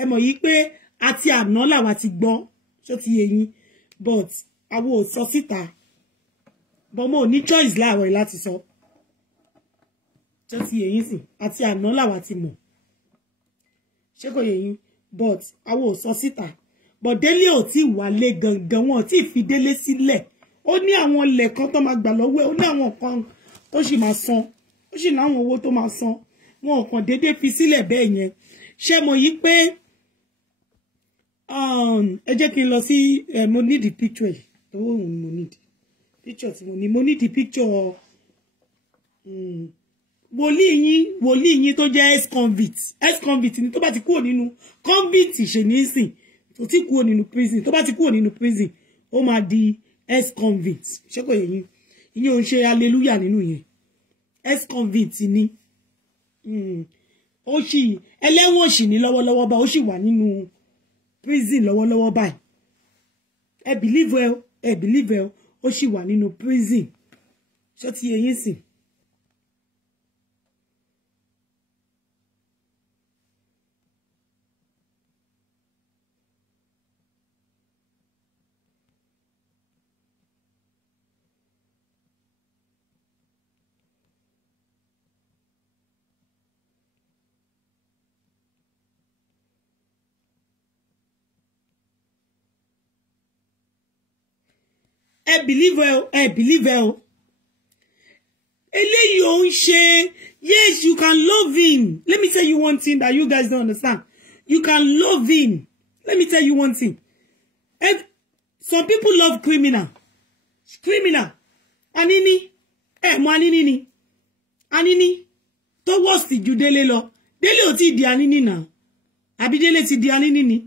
ẹ mọ̀ yìí pé àti àná làwa ti gbọ́ ṣó ti yé yín but àwọn ò sọ síta but mo ní choice láàárọ̀ yìí láti sọ ṣó ti yé yín sì àti àná làwa ti mọ̀ ṣé kò yé yín but àwọn ò sọ síta but Délé ò tí wálé gangan wọn ò tí fi Délé sílẹ̀ ó ní àwọn ilẹ̀ kan tó máa gbà lọ́wọ́ ẹ̀ ó ní àwọn kan tó sì máa san ó sì ní àwọn owó tó máa san wọn ò kàn déédéé fi sílẹ̀ bẹ́ẹ̀ yẹn ṣé mo yí pé ẹ jẹ́ kí n lọ sí mo need the picture yìí owó òun mo need picture tí mo need the picture wòlíì yín tó jẹ́ ex-convict ni tó bá ti kúrò nínú convict ṣe ní sìn tó ti kúrò nínú prison tó bá ti kúrò nínú prison ó máa di ex-convict ṣé kò yé yín ìyẹn ò ń ṣe hallelujah nínú yẹn ex-convict ni ó sì ẹlẹ́wọ̀n sì ní lọ́wọ́lọ́wọ́ bá ó sì wà nínú prison lọ́wọ́lọ́wọ́ báyìí ẹ believe ó sì wà nínú prison ṣé ti yé yín sìn. ẹ believe o eléyìí ò ń ṣe yes you can love him let me tell you one thing that you guys don't understand you can love him let me tell you one thing some people love criminal Anini mo Anini ni Anini tó worst ju Délé lọ Délé ò tí di Anini náà àbí Délé ti di Anini ni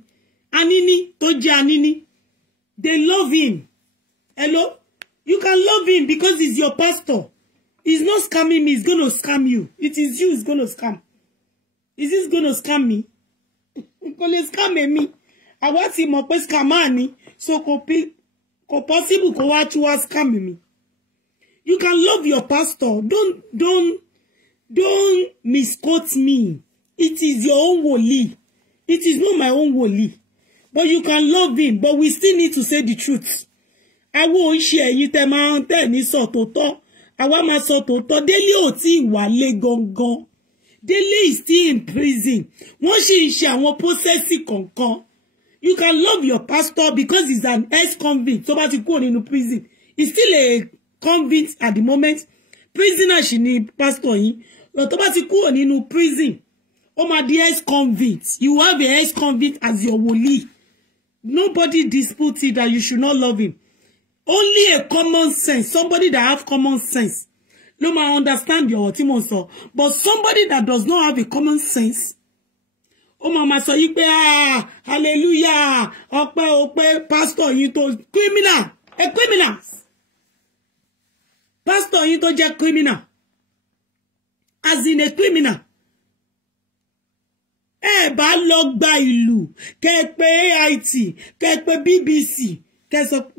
Anini tó jẹ́ Anini they love him. Hello? You can love him because he's your pastor. He's not scamming me. He's going to scam you. It is you who's going to scam. Is this going to scam me? Kò scam me. I want him up scamani. So ko possible ko wa to scam me. You can love your pastor. Don't misquote me. It is your own woli. It is not my own woli. But you can love him. But we still need to say the truth. Àwa ò ṣe ẹ̀yin tẹ́ máa ń tẹ̀ ní sọ tòótọ́ àwa máa sọ tòótọ́ Délé ò tí wálé gangan Délé is still in prison wọ́n sì ń ṣe àwọn processes kankan you can love your pastor because he's an ex-convict tó bá ti kúrò nínú prison he's still a convict at the moment prisoner sì ni pastor yín lọ tó bá ti kúrò nínú prison ó máa di ex-convict you have a ex-convict as your woli nobody disputes it that you should not love him. Only a common sense, somebody that have common sense, no man understand your so. But somebody that does not have a common sense, oh mama so you hallelujah, ope, pastor you to criminal, a criminal, pastor you to just criminal, as in a criminal. Bá lọ gba ìlú, kẹ́ pé AIT, kẹ́ pé BBC.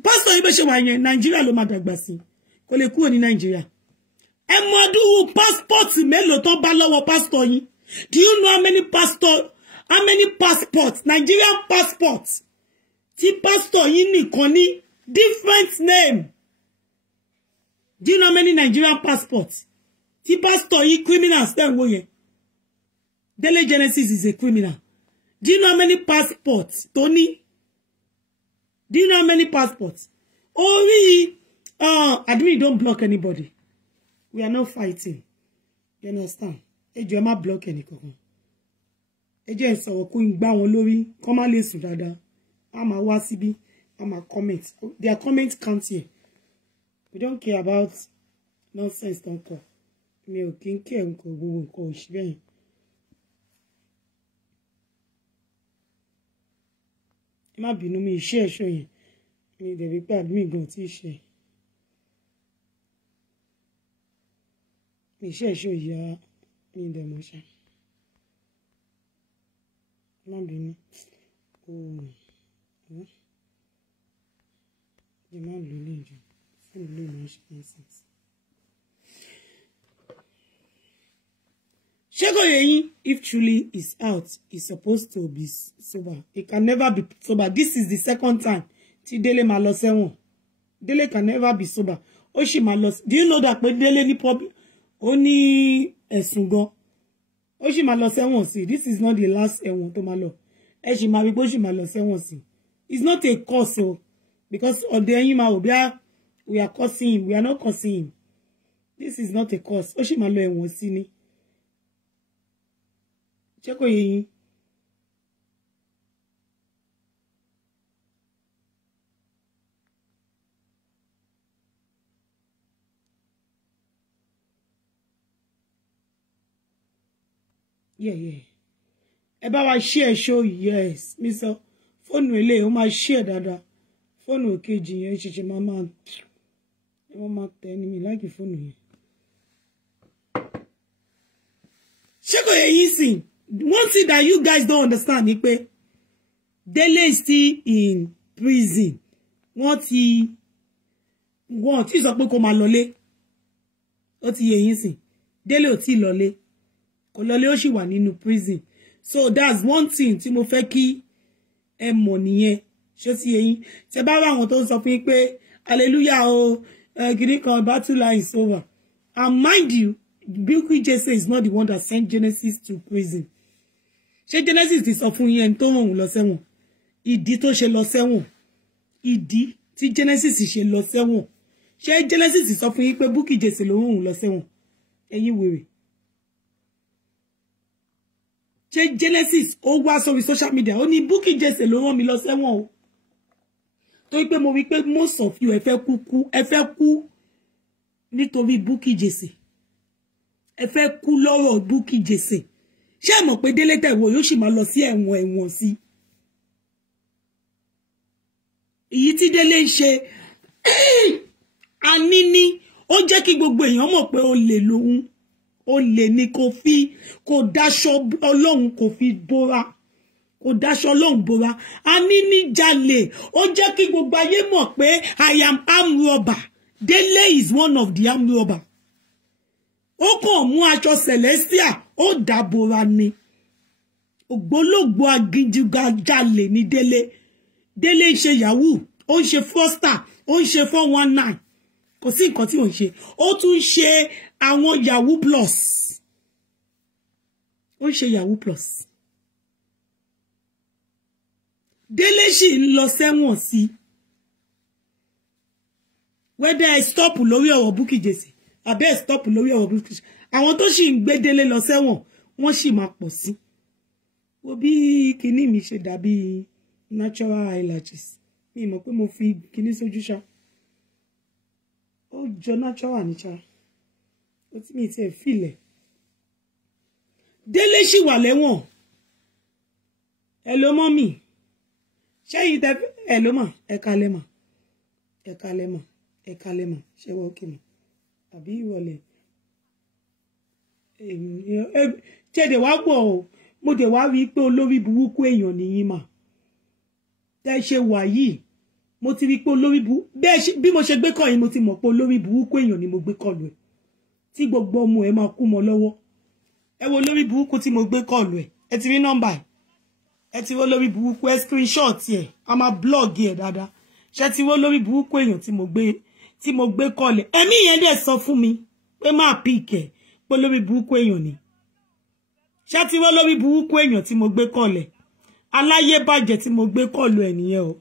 Pastor yìí bẹ́ ṣe wà yẹn Nigeria ló máa dàgbà sí kò lè kúrò ní Nigeria ẹ mọ ọdún passport mélòó tó bá lọ́wọ́ pastor yìí do you know how many passports Nigerian passports tí pastor yìí nìkan ní different name do you know how many Nigerian passports tí pastor yìí criminals dem wo yẹn Dele Genesis is a criminal do you know how many passports tó ní. Do you know how many passports? Admin, don't block anybody. We are not fighting. You understand? Ejo má block anybody. Ejo ń sọ̀rọ̀ kó ń gbá wọn lórí, kó má lè sùn dáadáa. A máa wá síbí, a máa comment. Their comments count here. We don't care about nonsense don't call. Mi ò kí ń care nǹkan gbogbo nǹkan òṣì bẹ́yẹn. Má bínú mi iṣẹ́ ẹ̀ṣọ́ yẹn mi dẹ̀bi pé àdúmì gan tí ṣe mi iṣẹ́ ẹ̀ṣọ́ ìyá mi dẹ̀mọ̀ṣá má bínú ẹ má lò lè jù fún ìlú ìmọ̀ ṣe nonsense If truly is out, he's supposed to be sober. He can never be sober. This is the second time. Tí Délé máa lọ sẹ́wọ̀n. Délé can never be sober. Ó sì máa lọ. Do you know that pé Délé ní problem? Ó ní ẹ̀sùn gan. Ó sì máa lọ sẹ́wọ̀n sí. This is not the last ẹ̀wọ̀n tó máa lọ. Ẹ sì máa rí pé ó sì máa lọ sẹ́wọ̀n sí. It's not a cause, because ọ̀dọ̀ ẹ̀yin máa wò bí we are cursing him. We are not cursing him. This is not a cause. Ó sì máa lọ ẹ̀wọ̀n sí ni. Ṣé kò yé yín? Yeah. Ẹ bá wa share show, yes. Mi sọ phone ele ó máa share dáadáa. Phone òkejì yẹn ṣẹ̀ṣẹ̀ máa tẹ ni mi like phone yẹn. Ṣé kò yé yín sìn? One thing that you guys don't understand ni pé Dele is still in prison. Wọ́n ti sọ pé kó máa lọlé. Ó ti yé yín sìn. Dele ò tí lọlé. Kò lọlé, ó sì wà nínú prison. So that's one thing tí mo fẹ́ kí ẹ mọ̀ nìyẹn. Ṣé ti yé yín? Ṣé bá wá àwọn tó ń sọ fún yín pé hallelujah o, gidi kan battle line is over. And mind you, Bukky Jesse is not the one that sent Genesis to prison. Ṣé Genesis ti sọ fún yín tó rán òun lọ sẹ́wọ̀n? Ìdí tó ṣe lọ sẹ́wọ̀n. Ìdí tí Genesis ṣe lọ sẹ́wọ̀n. Ṣé Genesis sọ fún yín pé Bukky Jesse ló rán òun lọ sẹ́wọ̀n? Ẹ̀yin wèrè. Ṣé Genesis ó wá sórí social media ó ní Bukky Jesse ló rán mi lọ sẹ́wọ̀n o. Torí pé mo wí pé most of you ẹ fẹ́ kú nítorí Bukky Jesse. Ẹ fẹ́ kú lọ́rọ̀ Bukky Jesse. Ṣé ẹ mọ̀ pé Délé tẹ̀wọ̀ yóò sì máa lọ sí ẹ̀wọ̀n sí. Èyí tí Délé ń ṣe àníní ó jẹ́ kí gbogbo èèyàn mọ̀ pé olè lòun. Olè ni kò dáṣọ Ọlọ́run kò fi bóra. Kò dáṣọ Ọlọ́run bóra. Àníní jalè ó jẹ́ kí gbogbo ayé mọ̀ pé I am armed robber. Délé is one of the armed robber. Ó kàn mú aṣọ Celestia ó dàbòrà ni. Ògbólógbò aginjugajale ni Délé. Délé ń ṣe yahoo, ó ń ṣe fraudster, ó ń ṣe 419. Kò sí nǹkan tí ó ń ṣe. Ó tún ṣe àwọn yahoo plus. Ó ń ṣe yahoo plus. Délé sì ń lọ sẹ́wọ̀n sí. Whether I stop lórí ọ̀rọ̀ Bukky Jesse, àbí I stop lórí ọ̀rọ̀ Bukky Jesse. Àwọn tó sì ń gbé Délé lọ sẹ́wọ̀n, wọ́n sì máa pọ̀ sí. Wo bí kíní mi ṣe dàbí natural eyelashes. Mi mọ̀ pé mo fi kíní sójú ṣá. Ó jọ natural ní ṣá. Ó tí mi ti ẹ̀ fìlẹ̀. Délé sì wà lẹ́wọ̀n. Hello mommy. Ṣé yìí tẹ́ hello ma, ẹ kálẹ́ ma. Ẹ kálẹ́ ma. Ẹ kálẹ́ ma. Ṣé wọ́n okay ma? Àbí ìwọlẹ̀. Ṣé wá gbọ́ o. Mo dẹ̀ wá rí pé olórí burúkú èèyàn nìyí mà. Tẹ́ ṣe wà yìí. Mo ti rí pé olórí burúkú bí mo ṣe gbé kọ́ yìí mo ti mọ̀ pé olórí burúkú èèyàn ni mo gbé kọ́ lu ẹ̀. Tí gbogbo ọmọ ẹ máa kú mọ́ lọ́wọ́. Ẹ wo olórí burúkú tí mo gbé kọ́ lu ẹ̀. Ẹ ti rí nọ́mbà ẹ̀. Ẹ ti rí olórí burúkú ẹ screenshot ẹ̀. A máa blog ẹ̀ dáadáa. Ṣé ti rí olórí burúkú èèyàn tí mo gbé kọ́ lẹ̀. Ẹ̀mí yẹn dẹ̀ sọ fún mi pé máa pick ẹ̀ pé olórí burúkú èèyàn ni. Ṣé ti rí olórí burúkú èèyàn tí mo gbé kọ́ lẹ̀. Aláyé bàjẹ́ tí mo gbé kọ́ lu ẹ̀ nìyẹn o.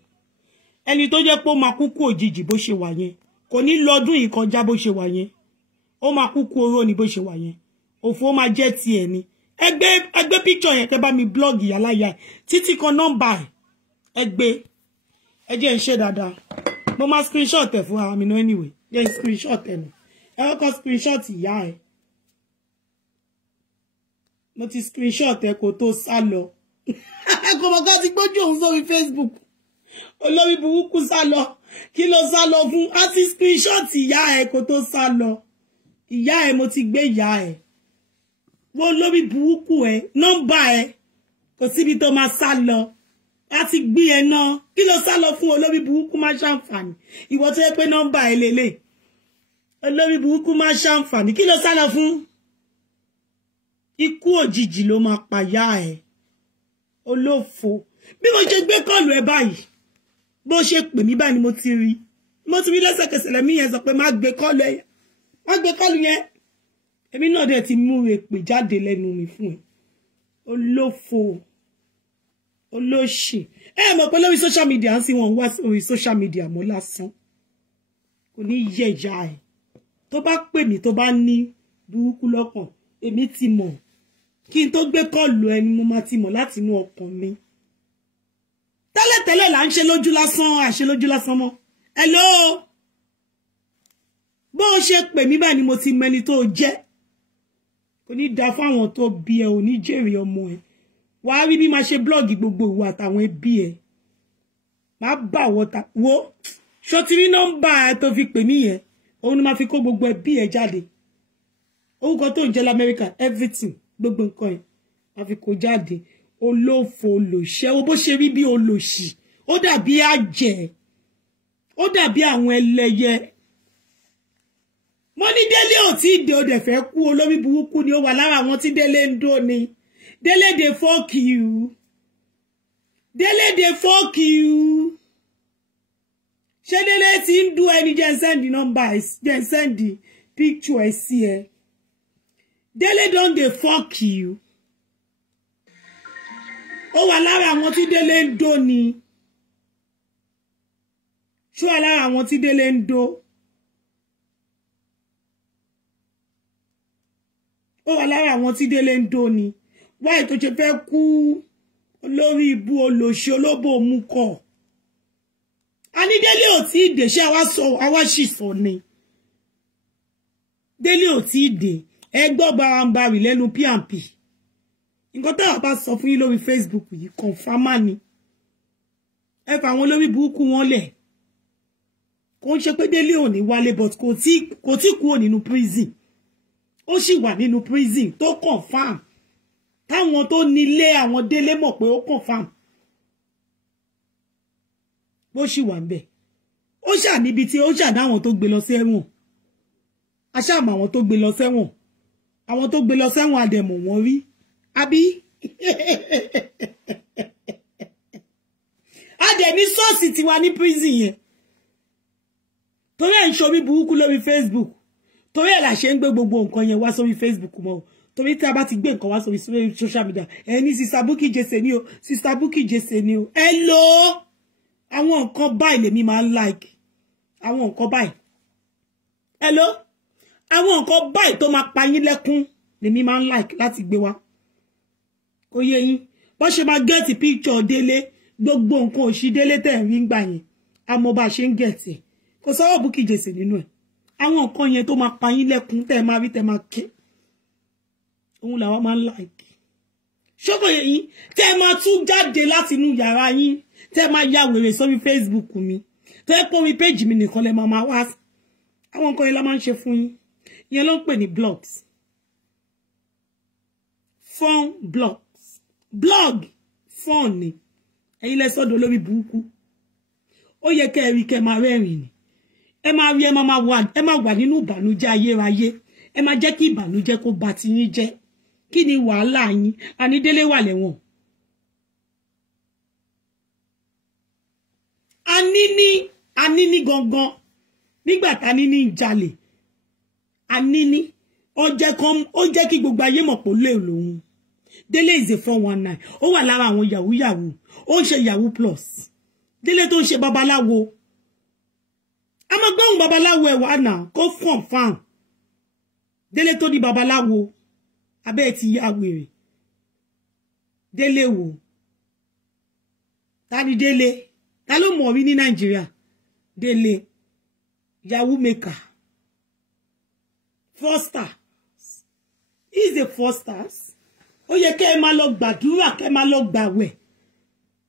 Ẹni tó jẹ́ pé ó máa kúkú òjijì bó ṣe wà yẹn. Kò ní lọ́dún yìí kọjá bó ṣe wà yẹn. Ó máa kúkú oró ni bó ṣe wà yẹn. Òfò máa jẹ́ tiẹ̀ ni. Ẹgbẹ́ picture yẹn kẹ́ bá mi blog yàláyà títí kan nọ́mbà ẹ̀. Ẹgbẹ́ ẹ jẹ́ ń ṣe dáadáa. Mo máa screenshot ẹ̀ fún ara mi náà anyway. Jẹ́ screenshot ẹ̀ nù. Ẹ kọ́kọ́ screenshot ìyá ẹ̀. Mo ti screenshot ẹ̀ kó tó sá lọ. Kò mọ̀ ká ti gbójú òun sórí Facebook. Olórí burúkú sá lọ. Kí ló sá lọ fún? A ti screenshot ìyá ẹ̀ kó tó sá lọ. Ìyá ẹ̀ mo ti gbé ìyá ẹ̀. Wo olórí burúkú ẹ̀, nọ́mbà ẹ̀ kò síbi tó máa sá lọ. A ti gbé ẹ náà. Kí ló sá lọ fún olórí burúkú máa ṣàǹfààní? Ìwọ tó yẹ pé nọ́mbà ẹ̀ lélẹ̀. Olórí burúkú máa ṣàǹfààní. Kí ló sá lọ fún? ikú òjijì ló máa pàyà ẹ̀ olófo bí mo ṣe gbé kọ́ọ̀lù ẹ báyìí bó ṣe pè mí báyìí ni mo ti rí lẹ́sẹ̀kẹsẹ̀ lẹ́mí yẹn sọ pé má gbé kọ́ọ̀lù ẹ má gbé kọ́ọ̀lù yẹn èmi náà dẹ̀ ti mú èpè jáde lẹ́nu mi fún ẹ olófo olóṣì mọ̀ pé lórí social media ń sí wọn wá orí social media mọ́ lásán kò ní yẹ̀yà ẹ̀ tó bá pè mí tó bá ní burúkú lọ́kàn èmi ti mọ̀ kí n tó gbé kọ́ọ̀lù ẹni mo máa ti mọ̀ láti inú ọkàn mi tẹ́lẹ̀tẹ́lẹ̀ là ń ṣe lójú lásán àṣe lójú lásán mọ́ hello bó ṣe pè mí báyìí ni mo ti mẹni tó jẹ́ kò ní da fáwọn tó bí ẹ ò ní jèrè ọmọ ẹ wàá rí bí máa ṣe blọ́ọ̀gì gbogbo ìwà àtàwọn ẹbí ẹ máa bà wọ́ta wo ṣọtiri nọ́mbà tó fi pè mí yẹn òun ni máa fi kó gbogbo ẹbí ẹ jáde orúkọ tó ń jẹ́ lamẹ́ríkà everything gbogbo nǹkan ẹ̀ máa fi kó jáde olófo olòṣẹ́ o bó ṣe rí bí olòṣì ó dàbí àjẹ́ ó dàbí àwọn ẹlẹ́yẹ mo ní Délé ò tí ì dé ó dẹ̀ fẹ́ kú olórí burúkú ni ó wà lára àwọn tí Délé ń dó ni Délé dey fuck you Délé dey fuck you ṣé Délé ti ń dún ẹni jẹ́ send number jẹ́ send picture ẹ̀ sí ẹ Délé don dey fuck you ó wà lára àwọn tí Délé ń dó ni ṣó wà lára àwọn tí Délé ń dó ó wà lára àwọn tí Délé ń dó ni wáyé tó ṣe fẹ́ kú olórí ibu olòṣì olóbò mú kọ a ní Délé ò tí ì dé ṣé àwa sì sọ ni Délé ò tí ì dé ẹgbọ́ barambarì lẹ́nu P&P nǹkan táwọn bá sọ fún yín lórí Facebook yìí kọ̀ǹfàmà ni ẹ fà àwọn olórí burúkú wọn lẹ̀ kò ń ṣe pé Délé ò ní wálé but kò tí kúrò nínú prison ó sì wà nínú prison tó confam táwọn tó nílé àwọn Délé mọ̀ pé ó confam bó sì wà ń bẹ̀ ó ṣà níbi tí ó ṣà dáwọn tó gbé lọ sẹ́wọ̀n aṣáàmù àwọn tó gbé lọ sẹ́wọ̀n àwọn tó gbé lọ sẹ́wọ̀n àdẹ̀mọ̀ wọn rí àbí adẹ̀ ní ṣọ́ọ̀ṣì ti wà ní prison yẹn torí ẹ̀ ń ṣorí burúkú lórí Facebook torí ẹ̀ là ṣe ń gbé gbogbo nǹkan yẹn wá sórí Facebook mọ́ torí tí a bá ti gbé nǹkan wá sórí social media ẹni Sister Bukky Jesse ni o Sister Bukky Jesse ni o hello àwọn nǹkan báyìí lèmi máa ń like àwọn nǹkan báyìí hello àwọn nǹkan báyìí tó máa pa yín lẹ́kún lèmi máa ń like láti gbé wá kò yé yín bó ṣe máa get picture Délé gbogbo nǹkan òṣì Délé tẹ̀ rí gbà yẹn àmọ́ bá ṣe ń get ẹ̀ kò sọ́wọ́ Bukky Jesse nínú ẹ̀ àwọn nǹkan yẹn tó máa pa yín lẹ́kún tẹ́ máa rí tẹ́ máa ké òun làwọn máa ń like ṣọ́kọ̀ yẹn tẹ́ máa tún jáde láti inú yàrá yín tẹ́ máa ya wèrè sórí Facebook mi tẹ́ pọ̀ mi page mi nìkan lẹ́ máa wá àwọn nǹkan yẹn la máa ń ṣe fún yín ìyẹn ló ń pè ní blogs fun blogs blog fun ni ẹ̀yin lẹ sọ́dọ̀ lórí burúkú ó yẹ kẹ́ rí kẹ́ máa rẹ́rìn ni ẹ máa rí ẹ máa wà nínú ìbànújẹ́ ayérayé ẹ máa jẹ́ kí ìbànújẹ́ kó bà ti yín jẹ́ kí ni wàhálà yín àní Délé wà lẹ́wọ̀n anini gangan nígbà tá níní jalè anini ó jẹ́ kí gbogbo ayé mọ̀ pé lè lòun Délé is a 419 ó wà lára àwọn yahoo ó ń ṣe yahoo plus Délé tó ń ṣe babaláwo a máa gbọ́n babaláwo ẹ̀wà náà kó confirm Délé tó ní babaláwo abẹ́ ti yá wèrè Délé wo ta ni Délé ta ló mọ̀ rí ní Nàìjíríà Délé yahoo maker Foster is the Fosters ó yẹ kẹ́ ẹ máa lọ gbàdúrà kẹ́ ẹ máa lọ gbàwẹ̀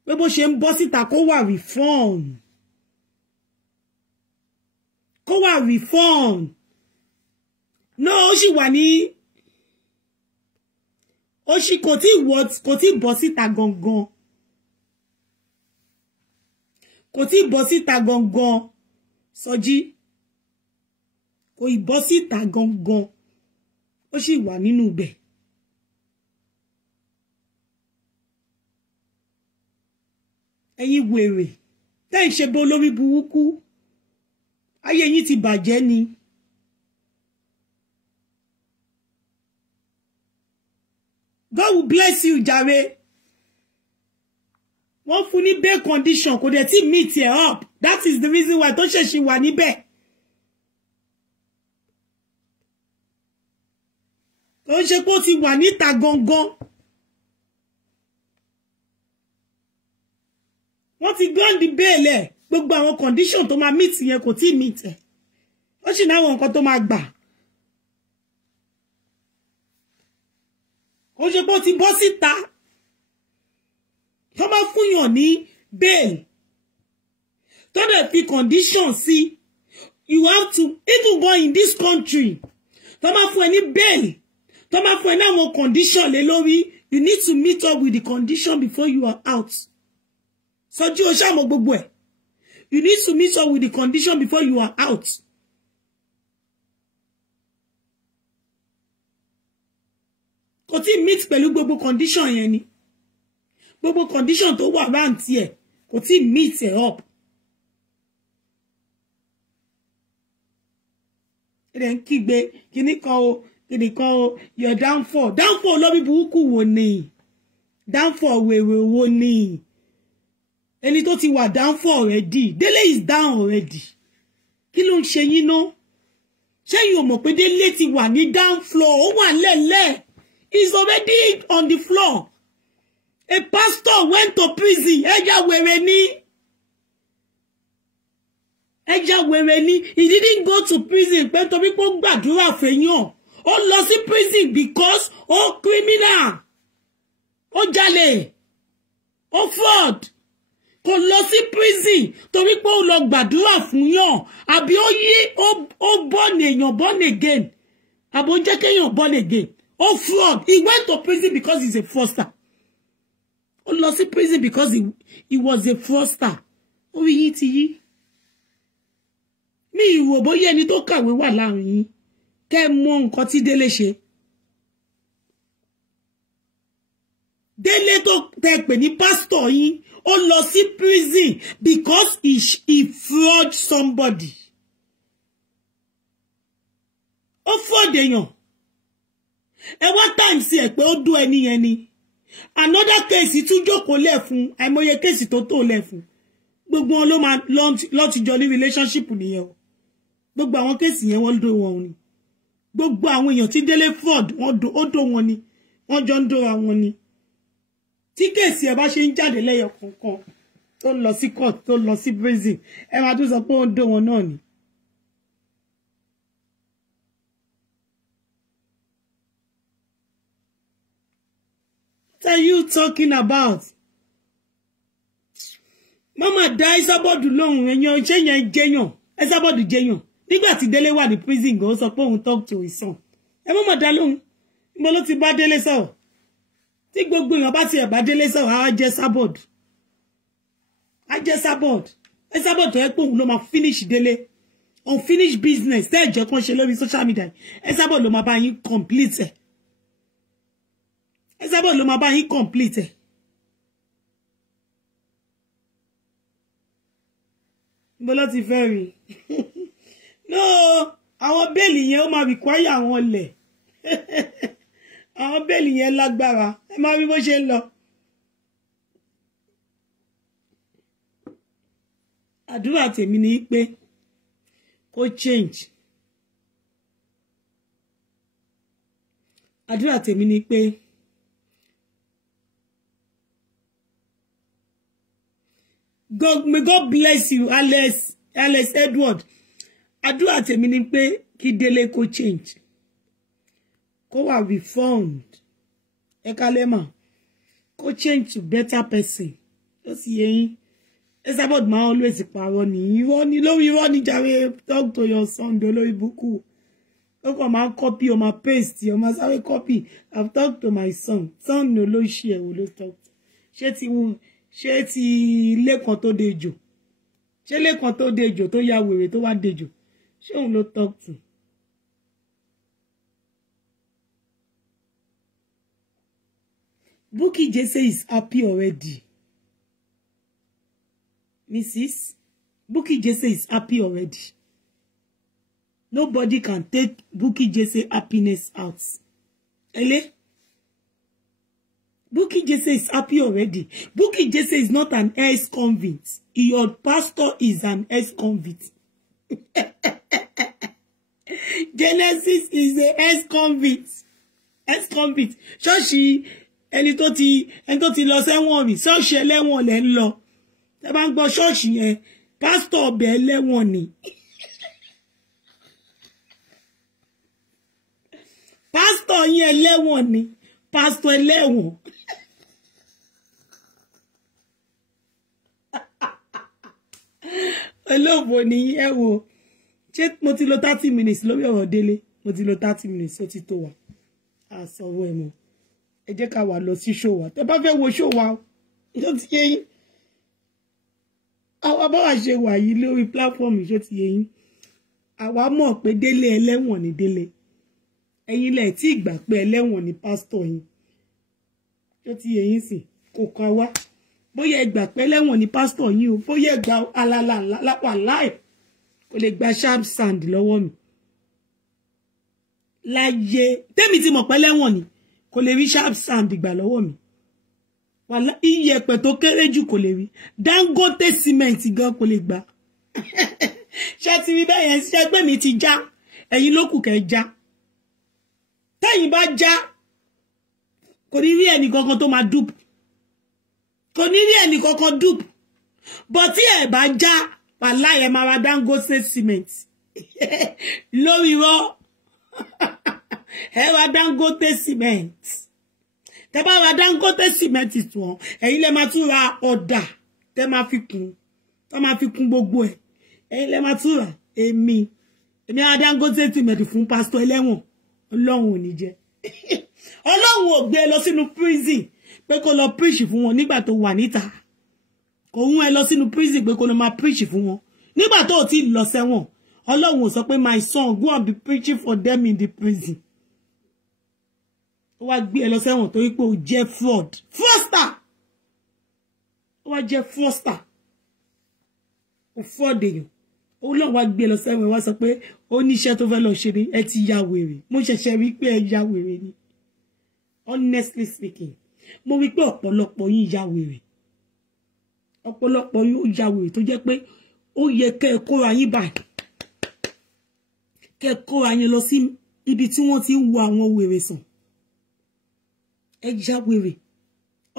pé bó ṣe ń bọ́ síta kó wà reform no ó sì wà ní ó sì kò tí bọ́ síta gangan Sọjí kò ì bọ́ síta gangan ó sì wà nínú ibẹ̀ ẹ̀yin wèrè tẹ́ ń ṣe bó lórí burúkú ayé yín ti bàjẹ́ ni. God will bless you jàre. Wọ́n fún ní bail condition kò dẹ̀ tí meet it up. That is the reason why tó ṣèṣì wà níbẹ̀. Tó ń ṣe pé ó ti wà níta gangan. Wọ́n ti grant the bail ẹ̀ gbogbo àwọn condition tó máa meet yẹn kò tí meet ẹ̀. Ó sì náà àwọn nǹkan tó máa gbà. Ó ṣe pé ó ti bọ́ síta. Tó bá fúnyàn ní bail. Tó dẹ̀ fi condition sí. You have to even go in this country. Tó bá fún ẹ ní bail. Tó bá fún ẹ ní àwọn condition lé lórí. You need to meet up with the condition before you are out. Sọjí o ṣá mọ̀ gbogbo ẹ̀. You need to meet up with the condition before you are out. Kò tí meet pẹ̀lú gbogbo condition yẹn ni. Gbogbo condition tó wà round tiẹ̀ kò tí meet ẹ̀ up. Ẹ̀rẹ̀ ń kígbe kíní kan o your downfall. Downfall lórí burúkú wo ni? Downfall wèrè wo ni? Ẹni tó ti wà downfall already. Délé is down already. Kí ló ń ṣe yín ná? Ṣé yóò mọ̀ pé Délé ti wà ní down floor? Ó wà lẹ́lẹ̀. He's already on the floor. A pastor went to prison. Ẹja wèrè ni. Ẹja wèrè ni. He didn't go to prison pé torí pé ó gbàdúrà fẹ́yàn. Ó lọ sí prison because ó criminal. Ó jalè. Ó fraud. Kò lọ sí prison torí pé ó lọ gbàdúrà fún yàn. Àbí ó born èèyàn born again. Àbí ó jẹ́ kéèyàn born again. Ó fraud. He went to prison because he's a fraudster. Ó lọ sí prison because he was a fraudster. Orí yín ti yí. Mi ìwò bóyá ẹni tó kàwé wà láàrin yín. Kẹ́ mọ̀ nǹkan tí Délé ṣe. Délé tó tẹ́ pè ní pastor yín. Ó lọ sí prison because he fraud somebody. Ó fraud èèyàn. Ẹ wá times ẹ̀ pé ó dún ẹni yẹn ni. Another case tún jókòó lẹ̀ fún. Àìmọye case tó tó lẹ̀ fún. Gbogbo wọn ló máa lọ́ti jọ ní relationship nìyẹn o. Gbogbo àwọn case yẹn wọ́n dó wọn ni. Gbogbo àwọn èèyàn tí Délé fraud ó dó wọn ni. Wọ́n jọ ń dóra wọn ni. Tí case ẹ bá ṣe ń jáde lẹ́yọ kọ̀ọ̀kan tó lọ sí court tó lọ sí prison ẹ máa tún sọ pé ó ń dó wọn náà ni. What are you talking about? Mama dá Ẹsábọ̀dù lóhùn èèyàn ṣé yẹn jẹyàn Ẹsábọ̀dù jẹyàn nígbà tí Délé wà ní prison gan sọ pé òun talk to his son. Ẹ mama dá lóhùn mo ló ti bá Délé sọ̀rọ̀. Tí gbogbo èèyàn bá ti ẹ̀bá Délé sọ̀rọ̀ á jẹ́ Ẹsábọ̀dù. Á jẹ́ Ẹsábọ̀dù. Ẹsábọ̀dù ẹ pé òun ló máa finish Délé. Unfinished business tẹ́ ẹ̀jẹ̀ kan ṣe lórí social media. Ẹsábọ̀dù ló máa bá yín complete ẹ̀. Ẹsábọ̀dù ló máa bá yín complete ẹ̀. Mo ló ti fẹ́ rí. No, àwọn bẹ́ẹ̀lì yẹn ó máa require àwọn lẹ̀. Àwọn bẹ́ẹ̀lì yẹn lágbára. Ẹ máa rí bó ṣe ń lọ. Àdúrà tèmi ni pé kó change. Àdúrà tèmi ni pé may God bless you, Alex Edward. Àdúrà tèmi ni pé kí Délé kó change. Kó wà reformed. Ẹ kálẹ́ mà. Kó change to better person. Ó sì yé yín. Ẹsábọ̀dù máa always parọ́ ni. Irọ́ ni lórí irọ́ ni jàre talk to your son dolórí búkú. Ó kàn máa copy or máa paste or máa sáré copy. I've talked to my son. Son no ló ṣe ẹ̀ wò ló talk to. Ṣé ti Lékan tó dejò? Ṣé Lékan tó dejò tó ya wèrè tó wá dejò? Ṣé òun ló talk to? Bukky Jesse is happy already. Mrs. Bukky Jesse is happy already. Nobody can take Bukky Jesse happiness out. Ele? Bukky Jesse is happy already. Bukky Jesse is not an ex-convict. Your pastor is an ex-convict. Genesis is a ex-convict. Ex-convict. Ṣọ́ọ̀ṣì ẹni tó ti lọ sẹ́wọ̀n rí. Ṣọ́ọ̀ṣì ẹlẹ́wọ̀n lẹ́ ń lọ. Tẹ́ bá ń gbọ́ ṣọ́ọ̀ṣì yẹn, pastor ọbẹ̀ ẹlẹ́wọ̀n ni. Pastor yẹn ẹlẹ́wọ̀n ni. Pastor ẹlẹ́wọ̀n. Olóòbò ni ẹ wò. Ṣé mo ti lò 30 minutes lórí ọ̀rọ̀ Délé? Mo ti lò 30 minutes ó ti tó wa. A sọ̀rọ̀ ẹ̀ mọ́. Ẹ jẹ́ ká wá lọ sí show wa. Tẹ́ bá fẹ́ wo show wa, ó ti yé yín. Àwa bá wá ṣe wà yìí lórí platform ṣó ti yé yín. Àwa mọ̀ pé Délé ẹlẹ́wọ̀n ni Délé. Ẹ̀yin lẹ tí gbà pé ẹlẹ́wọ̀n ni pastor yín. Ṣó ti yé yín sì kò kàn wá. Bóyá ẹ gbà pé ẹlẹ́wọ̀n ni pastor yín o, bóyá ẹ gbà alala lápá láì kò lè gba sharp sand lọ́wọ́ mi. Láyé tèmi tí mọ̀ pé ẹlẹ́wọ̀n ni kò lè rí sharp sand gbà lọ́wọ́ mi. Wàlá iyẹ̀pẹ̀ tó kéré jù kò lè rí. Dangote cement gan kò lè gbà. Ṣé ti rí bẹ́ẹ̀ yẹn ṣe pé mi ti já ẹ̀yin ló kù kẹ́ já. Tẹ́yin bá já kò ní rí ẹnì kankan tó máa dupe. Kò ní rí ẹnì kankan dupe. But tí ẹ bá já wàlá ẹ máa ra Dangote cement. Lórí rọ́ ẹ ra Dangote cement. Tẹ́ bá ra Dangote cement tún ẹ̀yin lẹ máa tún ra ọ̀dà tẹ́ máa fi kún. Tọ́ máa fi kún gbogbo ẹ̀. Ẹ̀yin lẹ máa tún ra èmi ra Dangote cement fún pastor ẹlẹ́wọ̀n. Ọlọ́run ò ní jẹ́. Ọlọ́run ò gbé lọ sínú prison pé kó lọ preach fún wọn nígbà tó wà níta. Kò mú ẹ lọ sínú prison pé kó lọ máa preach fún wọn. Nígbà tó ti lọ sẹ́wọ̀n, Ọlọ́run ò sọ pé my son go and be preaching for them in the prison. Ó wá gbé ẹ lọ sẹ́wọ̀n torí pé ó jẹ́ fraudster. Ó wá jẹ́ fraudster. Ó fraud èèyàn. Ọlọ́run wá gbé lọ sẹ́wọ̀n wá sọ pé ó ní iṣẹ́ tó fẹ́ lọ ṣe ni ẹ ti ya wèrè. Mo ṣẹ̀ṣẹ̀ rí pé ẹ ya wèrè ni. Honestly speaking, mo rí pé ọ̀pọ̀lọpọ̀ yín ya wèrè. Ọ̀pọ̀lọpọ̀ yín ó ya wèrè tó jẹ́ pé ó yẹ kẹ́ ẹ kóra yín báyìí. Kẹ́ ẹ kóra yín lọ sí ibi tí wọ́n ti ń wo àwọn wèrè sàn. Ẹ ya wèrè.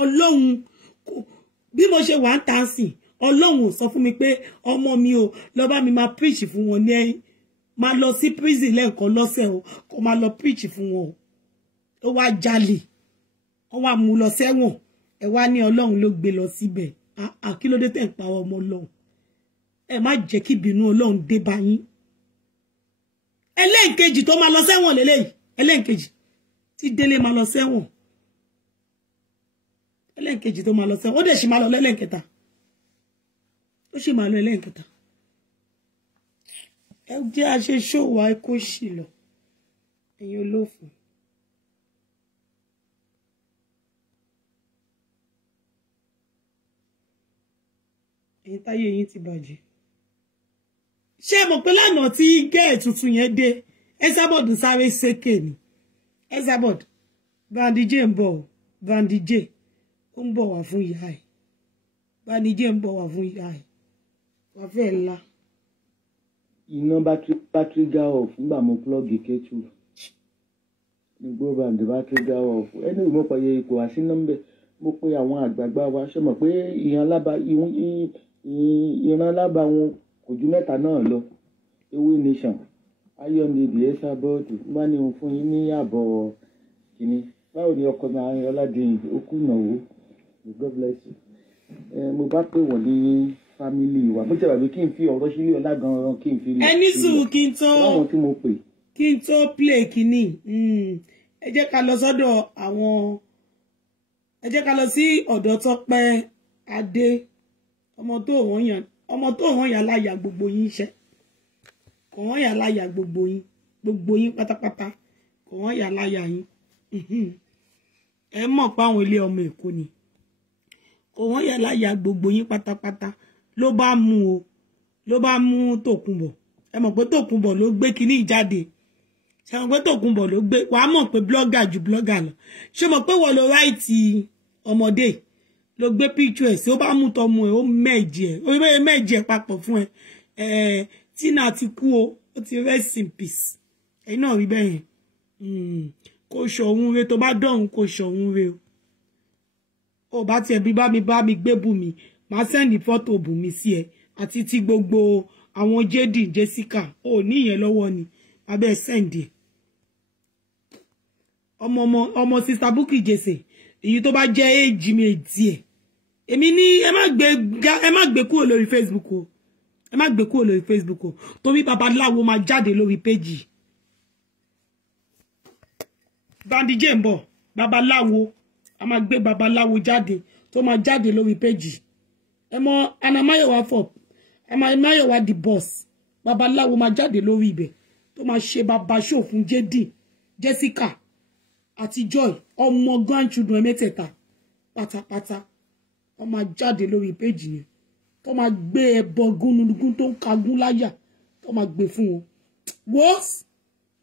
Ọlọ́run bí mo ṣe wà ń tà sí Ọlọ́run ò sọ fún mi pé ọmọ mi o lọ bá mi máa preach fún wọn ní ẹ̀yìn máa lọ sí prison lẹ́ẹ̀kan lọ́sẹ̀ o kó máa lọ preach fún wọn o. Ó wá jalè ó wá mú lọ sẹ́wọ̀n ẹ wá ní Ọlọ́run ló gbé lọ síbẹ̀. Kí ló dé tẹ́ ń pa ọmọ Ọlọ́run? Ẹ má jẹ́ kí ìbínú Ọlọ́run dé bá yín. Ẹlẹ́ǹkejì tó máa lọ sẹ́wọ̀n lélẹ́yìí. Ẹlẹ́ǹkejì tí Délé máa lọ sẹ́wọ̀n. Ẹlẹ́ǹkejì tó máa lọ sẹ́wọ̀n ó dẹ̀ sì máa lọ lẹ́lẹ́ǹkẹta. Ó sì máa lọ ẹlẹ́ǹkẹta. Ẹ jẹ́ àṣẹ ṣòwò kó sì lọ. Ẹ̀yin olófò. Ẹ̀yin táyé yín ti bàjẹ́. Ṣé mo pé lánàá tí gẹ́ẹ̀ tuntun yẹn dé Esabod sáré sékè ni. Esabod Bandije ń bọ̀ Bandije ó ń bọ̀ wá fún ìyá ẹ̀. Bandije ń bọ̀ wá fún ìyá ẹ̀. Wà fẹ́ ńlá. Iná battery go off nígbà mo plug kettle. Ní gbogbo àǹdí battery go off. Ẹni mo pọ̀ yẹ ipò àti nọ́mbẹ̀ mo pe àwọn àgbààgbà wa ṣe mọ̀ pé ìran lába wọn kò ju mẹ́ta náà lọ. Ewé nation Iron Lady Esabod má ní òun fún yín ní àbọ̀ kìíní. Báwo ni ọkọ mi àárín Ọládìyìn ó kú ìnáwó? God bless you. Mo bá pè wọ́n ní family wa bó jẹ́ bàbá kí n fi ọ̀rọ̀ sílé ọlá gan-an kí n fi lè. Ẹni sùn kí n tó láwọn tí mo pè. Kí n tó play kìíní. Ẹ jẹ́ ká lọ sọ́dọ̀ àwọn ẹ jẹ́ ká lọ sí ọ̀dọ̀ Tọ́pẹ́ Adé ọmọ tó wọ́n yà láyà gbogbo yín iṣẹ́. Kò wọ́n yà láyà gbogbo yín pátápátá kò wọ́n yà láyà yín. Ẹ mọ̀ pé àwọn ilé ọmọ Èkó ni. Kò wọ́n yà láyà gbogbo yín pátápátá ló bá mú Tòkunbọ̀. Ẹ mọ̀ pé Tòkunbọ̀ ló gbé kíní ìjáde. Ṣé mọ̀ pé Tòkunbọ̀ ló gbé, wàá mọ̀ pé blogger ju blogger lọ. Ṣé mọ̀ pé wọ́n ló ráìtì ọmọdé ló gbé picture ẹ̀ sí, ó bá mú tọmọ ẹ̀, ó mẹ́jẹ̀ papọ̀ fún ẹ. Tina ti kú o, ó ti rest in peace. Ẹ̀yin náà rí bẹ́ẹ̀ yẹn. Kò ṣọ̀hún re tó bá dọ̀hún, kò ṣọ̀hún re o. Ó bá tiẹ̀ bí bá mi gbé Bùnmi, màá send photo Bùnmi sí ẹ àti ti gbogbo àwọn Jedi Jessica. Ó ní ìyẹn lọ́wọ́ ni, abẹ́ send ẹ. Ọmọ sister Bukky Jesse, èyí tó bá jẹ́ age mate ẹ̀. Èmi ní ẹ má gbé kúrò lórí Facebook o. Ẹ má gbé kúrò lórí Facebook o. Torí babaláwo máa jáde lórí page. Bandije ń bọ̀, babaláwo, a máa gbé babaláwo jáde tó máa jáde lórí page. Ẹ mọ̀ Anamáyọ̀wá Anamáyọ̀wá the boss. Babaláwo máa jáde lórí ibẹ̀ tó máa ṣe baba show fún Jedi, Jessica àti Joy, ọmọ grandchildren mẹ́tẹ̀ẹ̀ta pátápátá. Wọ́n máa jáde lórí page yẹn tó máa gbé ẹbọ gúnugún tó ń kagún láyà tó máa gbé fún wọn. Wọ́n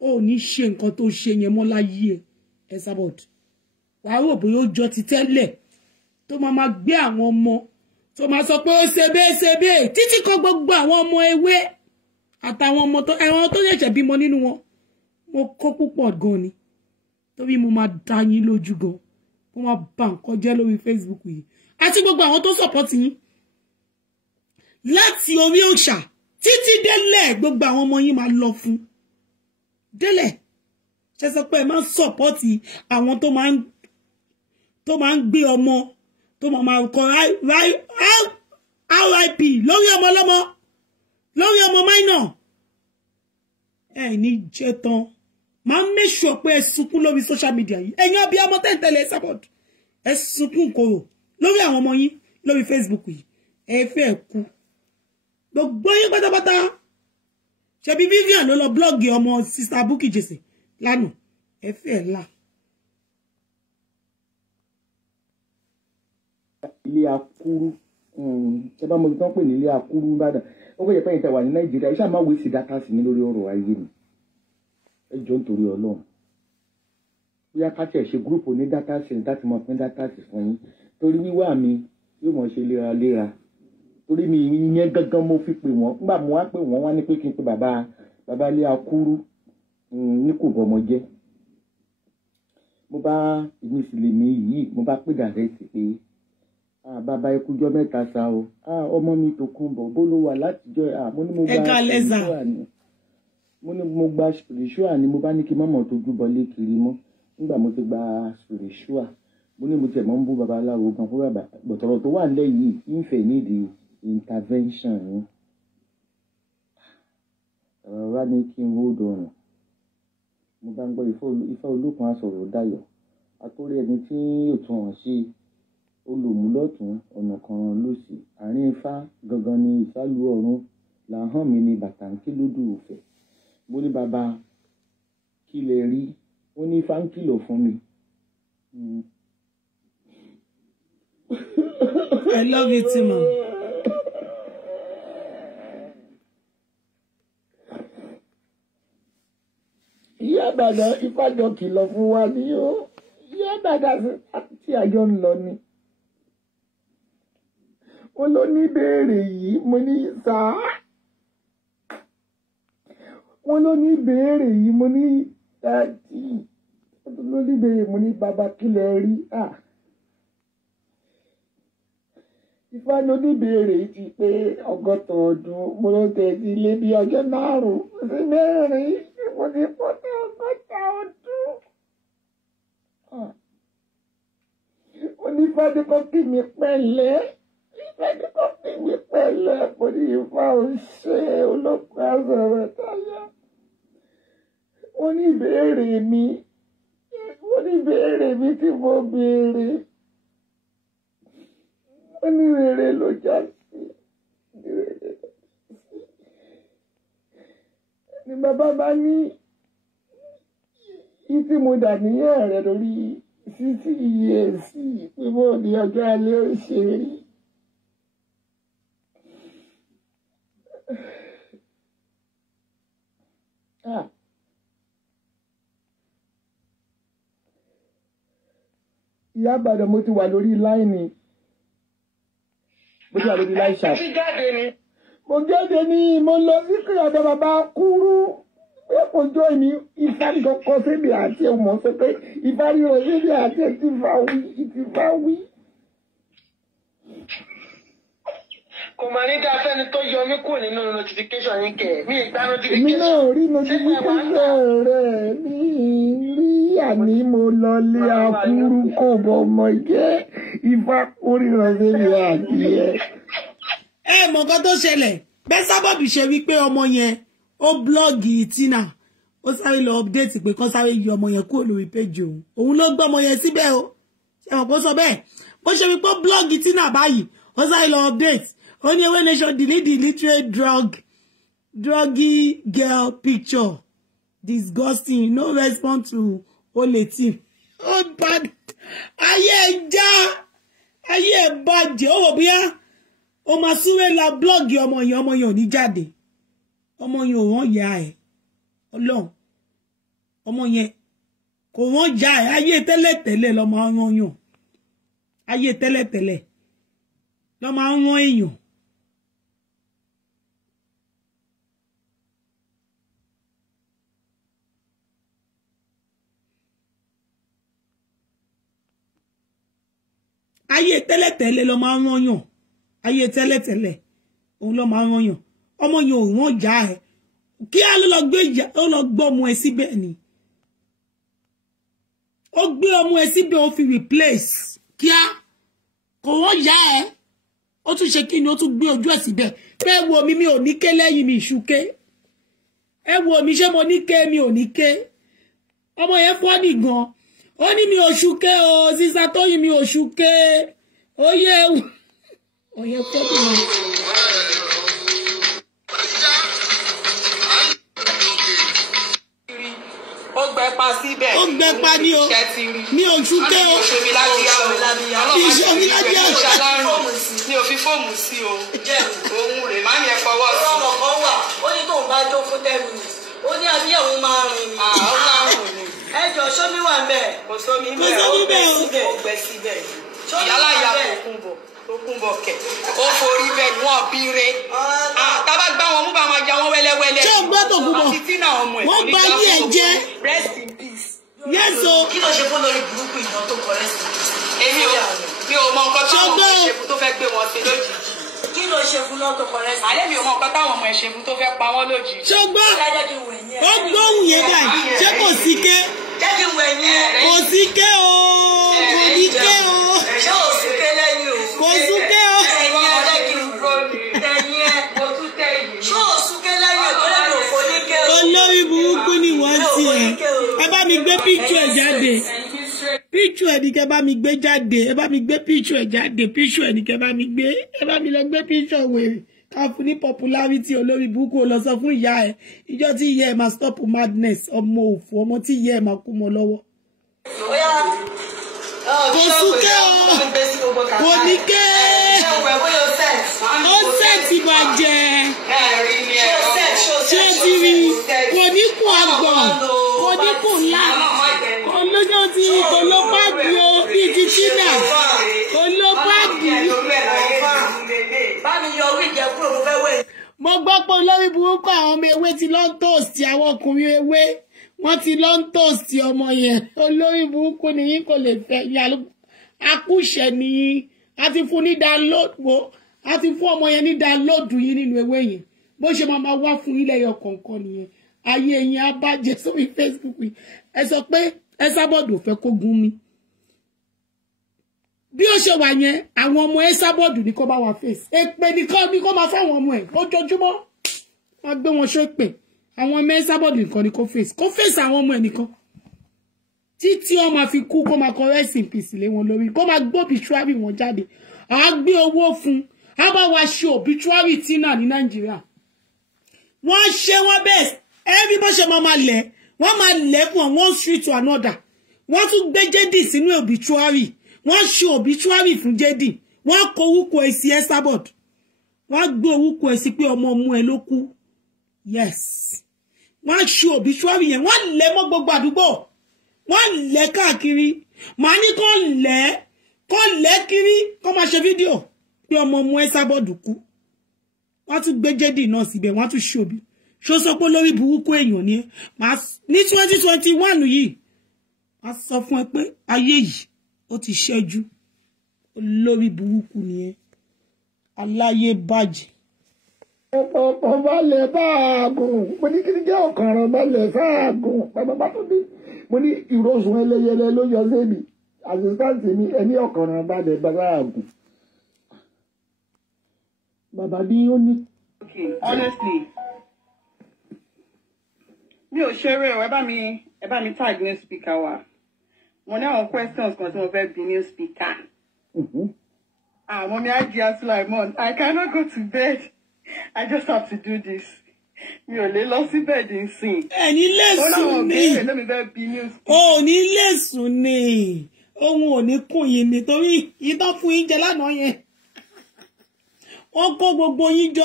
ò ní ṣe nǹkan tó ṣe yẹn mọ́ láyé ẹ Esabod. Wàá rò bóyá ó jọ ti tẹ́lẹ̀ tó máa gbé àwọn ọmọ tó máa sọ pé ó ṣebé títí kan gbogbo àwọn ọmọ ewé àtàwọn ọmọ ẹran tó ṣẹ̀ṣẹ̀ bímọ nínú wọn. Mo kó púpọ̀ gan ni torí mo máa dá yín lójú gan, mo máa bà nǹkan jẹ́ lórí Facebook yìí àti gbogbo àwọn tó support yín láti orí òòṣà títí délẹ̀. Gbogbo àwọn ọmọ yín máa lọ fún délẹ̀. Ṣé sọ pé ẹ máa support àwọn tó máa ń gbé ọmọ tó máa kọ RIP lórí ọmọ ọlọ́mọ, lórí ọmọ minor. Ẹ ní jẹ́ tán. Máa make sure pé ẹ sunkún lórí social media yìí. Ẹ̀yin abiyamọ tẹ́ ń tẹ̀lé Esabod, ẹ sunkún kòrò lórí àwọn ọmọ yín lórí Facebook yìí. Ẹ fẹ́ kú gbogbo yín pátápátá. Ṣebí Vivian ló lọ blọ́ọ̀gì ọmọ sister Bukky Jesse lánàá. Ẹ fẹ́ là. Ilé akúrú, ṣe bá mo tán pè ní ilé akúrú Ìbàdàn. Ó fẹ́ yẹ pé ìtẹ̀wà ní Nàìjíríà, iṣẹ́ àmọ́ wèsì dátà sí ní lórí ọ̀rọ̀ ayé mi. Ẹ jọ̀ọ́ nítorí Ọlọ́run. Bóyá ká tiẹ̀ ṣe gúrùpù ní dátà sí láti mọ̀ pín dátà sí fún yín. Torí wíwá mi yóò mọ̀ ṣe léraléra. Torí mi ìyẹn gangan mo fi pè wọ́n. Nígbà mo wá pè wọ́n wá ní pé kí n pe bàbá ilé akúrú ní kò bọ́mọ jẹ́. Mo bá ìmísìlèmí yìí, mo bá pè dàrẹ́tì pé bàbá ikújọ́ mẹ́ta sá o. Ọmọ mi Tòkunbọ̀ bó ló wà látijọ́. Mo ní mo gba spiritual ni. Mo ní mo gba spiritual ni. Mo bá ní kí mọ́mọ́ tójú bọlé kiri mọ́. Nígbà mo ti gba spiritual, mo ní mo tẹ̀ mọ́ ń bú babaláwo gan fún bàbá. Bọ̀tọ̀rọ̀ tó wà lẹ́yìn ìfẹ́ nídìí intervention ni. Ọ̀rọ̀ wá ní kí n hold on. Mo bá ń gbọ́ Ifá Olókun asọ̀rọ̀ dayọ̀. Àtórí ẹni tí yóò tún wọn ṣe olùmúlọ́tún ọ̀nà kan lósì. Àárín Ifá gangan ni ìsálú ọ̀run. Làhán mi ni bàtà ń kí lódù òfẹ́. Mo ní bàbá kí lẹ rí. Ó ní Ifá ń kìlọ̀ fún mi. I love you too, man. Ìyá Ìbàdàn Ifá jọ kìlọ̀ fún wa ní o. Ìyá Ìbàdàn tí àjọ ń lọ ni. Wọ́n ló ní béèrè yìí, mo ní sáà. Wọ́n ló ní béèrè yìí, mo ní dáàdì. Wọ́n ló ní béèrè, mo ní bàbá kí lẹ rí. Ifá ló ní béèrè yìí ti pé 100 ọdún. Mo ló tẹ̀ sí ilé bí ọjọ́ 5 sí 4. Mo ní 100 ọdún. Mo ní Ifá ní kó kí mi pẹ̀lẹ́. Ifá ní kó kí mi pẹ̀lẹ́. Mo ní Ifá ò ṣe Olókun asọ̀rọ̀ dayọ̀. Wọ́n ní béèrè mi tí mo béèrè. Wọ́n ní rere ló já sí. Ní bàbá bá ní tí mo dà níyàn rẹ̀ lórí 60 years pé mo ní ọjọ́ alẹ́ ó ṣe rí. ìyá àgbàdo mo ti wà lórí láìní mo ti wà lórí láìṣà mo jáde ní mo lọ sí kíláàdọ bàbá kúrú pé kò jọ èmi ìfárí kọkọ síbi àti ọmọ sọ pé ìfárí rẹ síbi àti ìtìfá wí. Kò máa ní dáa fẹ́ni tó yọ mí kúrò nínú notification yín kẹ̀. Mi ì gbá notification. Èmi náà rí notification rẹ̀ ní rí àní mo lọ lé akúrú kò bọ̀ ọmọ ìjẹ́ ìfá kórìíra síbi àti ẹ̀. Ẹ mọ̀ nǹkan tó ṣẹlẹ̀ bẹ́ẹ̀ sábàbí ṣe wípé ọmọ yẹn ó blọ́ọ̀gì Tina ó sáré lọ update pé kán sáré yọ ọmọ yẹn kúrò lórí péjì òun ló gbọ́ ọmọ yẹn síbẹ̀ o ṣe mọ̀ kó sọ bẹ́ẹ̀ bó ṣe wípé ó blọ́ọ̀gì Tina báyìí ó sáré lọ update ó ní Ewe Nation delete the literate druggy girl picture disgusting no respond to ole team ó bad ayé ẹja ayé ẹ bàjẹ́ ó wò bóyá ó máa súré la blọ́ọ̀gì ọmọ yẹn ò ní jáde ọmọ yẹn ò rán ìyá ẹ̀ ọlọ́run ọmọ yẹn kò rán ìyá ẹ̀ ayé tẹ́lẹ̀tẹ́lẹ̀ ló máa ń rán yàn ayé tẹ́lẹ̀tẹ́lẹ̀ ló máa ń rán èèyàn. ayé tẹ́lẹ̀tẹ́lẹ̀ ló máa ń rán yàn ayé tẹ́lẹ̀tẹ́lẹ̀ òun ló máa ń rán yàn ọmọ yẹn ò rán ìyá ẹ̀ kí á ló lọ gbọ́ ọmọ ẹ̀ síbẹ̀ ni ó gbé ọmọ ẹ̀ síbẹ̀ ó fi replace kí á kò rán ìyá ẹ̀ ó tún ṣe kí ni ó tún gbé ojú ẹ̀ síbẹ̀ pé ẹ wo mi ò ní ké lẹ́yìn mi ìṣúké ẹ wo mi ṣé mo ní ké mi ò ní ké ọmọ yẹn fọ́ nìgan ó ní mi ò ṣúké o sísá Tóyìn mi ò ṣúké ó yẹ ọ̀yẹ́ fọ́ nìgan. Ó gbẹpa síbẹ̀. Ó gbẹpa ní o. Mi ò ṣúké o. Iṣẹ́ mi lábíyá o. Mi ò fi fóòmù sí o. Òun rè má yẹ fọwọ́ sí. Ọmọ kan wà, ó ní tóun bá jó fún 10 minutes. Ó ní abíyàwó máa rìn ní. Ó máa rùn ní. Ẹ jọ sómi wà ń bẹ̀. Kò sómi bẹ́ẹ̀ ó gbẹ síbẹ̀. Ìyálà ìyá tó kún bọ̀ kẹ̀. Ó forí bẹ́ẹ̀ ni wọ́n bí re. Tábà gbá wọn mú bá máa ja wọn wẹ́lẹ́wẹ́lẹ́. Ṣé o gbọ́ tó kú bọ̀? Wọ́n bá yí ẹ̀ jẹ́. Rest in peace. Yes o. Kí ló ṣe fún lórí burúkú ìdán tó kọ rest in peace? Èmi ò mọ nǹkan táwọn ọmọ ẹ̀ ṣe fún tó fẹ́ gbé wọn sí lójijì. Kí ló ṣe fún lọ́tọ̀ kọ rest in peace? Àlẹ́ mi ò mọ nǹkan táwọn ọmọ ẹ̀ ṣe fún tó fẹ́ pa wọ́n lójijì. Ṣé o gbọ́? Ó gbóhùn yẹn báyìí. Ṣé kò sí ké? Jẹ́ kí n wẹ̀ yẹn. Kò sí ké o. Kò ní ké o. Ṣé ò sí ké lẹ́yìn o? Kò sí ké o. Ẹ̀yin ẹ̀ jẹ́ kí n rò ní. Ẹ̀yin ẹ̀ mo tún tẹ̀ yìí. Ṣé ò sí ké lẹ́yìn o? Tó lè lò fò ní ké o. Olórí burúkú ni wọ́n ti ẹ̀. Ẹ bá mi gbé píkṣù ẹ̀ jáde. Píkṣù ẹ̀ ní kẹ́ bá mi gbé jáde. Ẹ bá mi gbé píkṣù ẹ̀ jáde. Píkṣù ẹ̀ ní kẹ́ bá mi gbé. Ẹ bá mi lọ gbé píkṣù wèrè. Ká fún ní popularity olórí burúkú ó lọ sọ fún ìyá ẹ̀. Ìjọ tí ìyá ẹ̀ máa stop madness ọmọ òfò ọmọ tí ìyá ẹ̀ máa kú mọ́ lọ́wọ́. Kò súnkẹ́ o. Kò ní ké. Ó sẹ́ẹ̀tì bàjẹ́. Ṣé o ti rí? Kò ní kún àgbọ̀n. Kò ní kún ńlá. Kò lójó tí kò ló pàdé o bíi ti Tina. Kò ló pàdé. Mo gbọ́ pé olórí burúkú àwọn ọmọ ewé ti lọ ń tòsí àwọn ọkùnrin ewé. Wọ́n ti lọ ń tòsí ọmọ yẹn. Olórí burúkú ni yín kò lè fẹ́ yà ló. Akúṣẹ̀ ni yín. A ti fún ní download wo. A ti fún ọmọ yẹn ní download yín nínú ewé yẹn. Bó ṣe máa wá fún ilẹ̀ yọ kọ̀ọ̀kan nìyẹn. Ayé yín á bàjẹ́ sórí Facebook yìí. Ẹ sọ pé ẹ sábọ̀dù fẹ́ kó gún mi. Bí ó ṣe wà yẹn, àwọn ọmọ ẹ sábọ̀dù ní kó bá wà face. Èpè nìkan ni kó máa fáwọn ọmọ ẹ̀ lójoojúmọ́. Wọ́n gbé wọn ṣépè. Àwọn ọmọ ẹ sábọ̀dù nìkan ni kó face. Kó face àwọn ọmọ ẹ̀ nìkan. Títí ó máa fi kú kó máa kọ rest in peace lé wọn lórí. Kó máa gbé obituary wọn jáde. À gbé owó fún. A bá wa ṣe obituary Tina ní Nàìjíríà. Wọ́n ṣe wọ́n bẹ́ẹ̀. Every bó ṣe máa lẹ̀. Wọ́n máa lẹ̀ fún one street to another. Wọ́n tún gbé Jẹ́dì sínú obituary. Wọ́n ṣe obituary fún Jẹ́dì. Wọ́n kọ orúkọ ẹ̀ sí Esabod. Wọ́n gbé orúkọ ẹ̀ sí pé ọmọ ẹ̀ ló kú. Yes. Wọ́n ṣe obituary yẹn. Wọ́n lẹ̀ mọ́ gbogbo àdúgbò. wọ́n lẹ̀ káàkiri màá ní kó lẹ̀ kiri kó máa ṣe fídíò pé ọmọ ọmọ ẹ sábọ̀dù kú wọ́n tún gbé jẹ́dì náà síbẹ̀ wọ́n tún ṣòbí ṣó sọ pé lórí burúkú èèyàn ni ní 2021 yìí a sọ fún ẹ pé ayé yìí ó ti ṣẹ́jú lórí burúkú ni ẹ aláyé bàjẹ́. ọ̀pọ̀ balẹ̀ báàgùn mo ní kí ni jẹ́ ọ̀kànràn balẹ̀ sáàgùn bàbá tó dé mo ní ìrosùn ẹlẹ́yẹlẹ ló yọ sẹ́mi àṣìṣàǹtì mi ẹni ọ̀kànràn balẹ̀ sáàgùn. bàbá bí ó ní. Okay, honestly mi ò ṣeré o ẹ bá mi tag new speaker wa mo ní àwọn questions kan tí mo fẹ́ bi new speaker. Mommy Ajia Sulaimon, I cannot go to bed. I just have to do this. Mi ò lè lọ sí bed nsìn. Ẹni lẹ́sùn ni. O ní lẹ́sùn ni. Ohun ò ní kún yín nítorí ìtọ́ fún yín jẹ lánàá yẹn. Wọ́n kó gbogbo yín jọ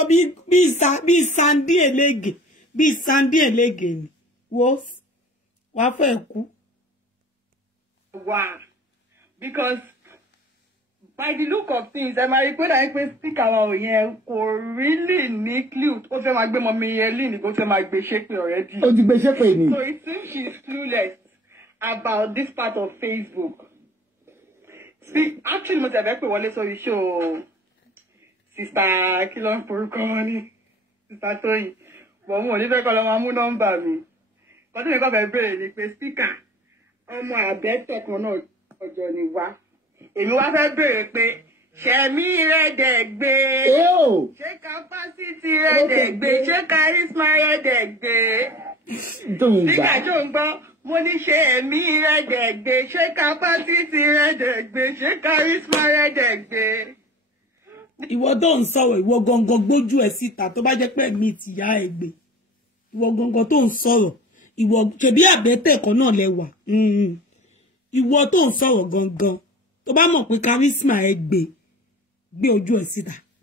bí sandi elege. Bí sandi elege ni. Wo wá fẹ́ kú. Wow. Because by the look of things, ẹ máa rí pé dáa pé speaker wa ò yẹn kò really ní clue. Ó fẹ́ máa gbé mọ́ mi yẹn lé ní kó fẹ́ máa gbé ṣépè already. Ó ti gbé ṣépè ni. So it seems she's clueless about this part of Facebook. See, actually, mo ti ẹ̀fẹ́ pè wọlé sórí show Sister kí ló ń porúkọ wọn ní Sister Tóyìn. Bọ̀ mo ò ní fẹ́ kọ́ lọ máa mú nọ́mbà mi. Kọ́tí mi kọ́ fẹ́ bèrè ni pé speaker ọmọ àbẹ́tẹ̀ kan náà ọjọ́ ni wá. Èmi wá fẹ́ bèrè pé ṣẹ̀mí rẹ̀ dẹ̀ gbé. Ṣé capacity rẹ̀ dẹ̀ gbé? Ṣé charisma rẹ̀ dẹ̀ gbé? Nígbà tó ń gbọ́, mo ní ṣe ẹ̀mí rẹ̀ dẹ̀ gbé. Ṣé capacity rẹ̀ dẹ̀ gbé? Ṣé charisma rẹ̀ dẹ̀ gbé? Ìwọ tó ń sọ̀rọ̀, ìwọ gangan gbójú ẹ̀ síta tó bá jẹ́ pé mi ti yá ẹ gbé. Ìwọ gangan tó ń sọ̀rọ̀, ìwọ ṣebí àbẹ́tẹ̀ kan náà lẹ́wà. Ìwọ tó ń sọ̀rọ̀ gangan tó bá mọ̀ pé charisma ẹ gbé ojú ẹ̀ síta.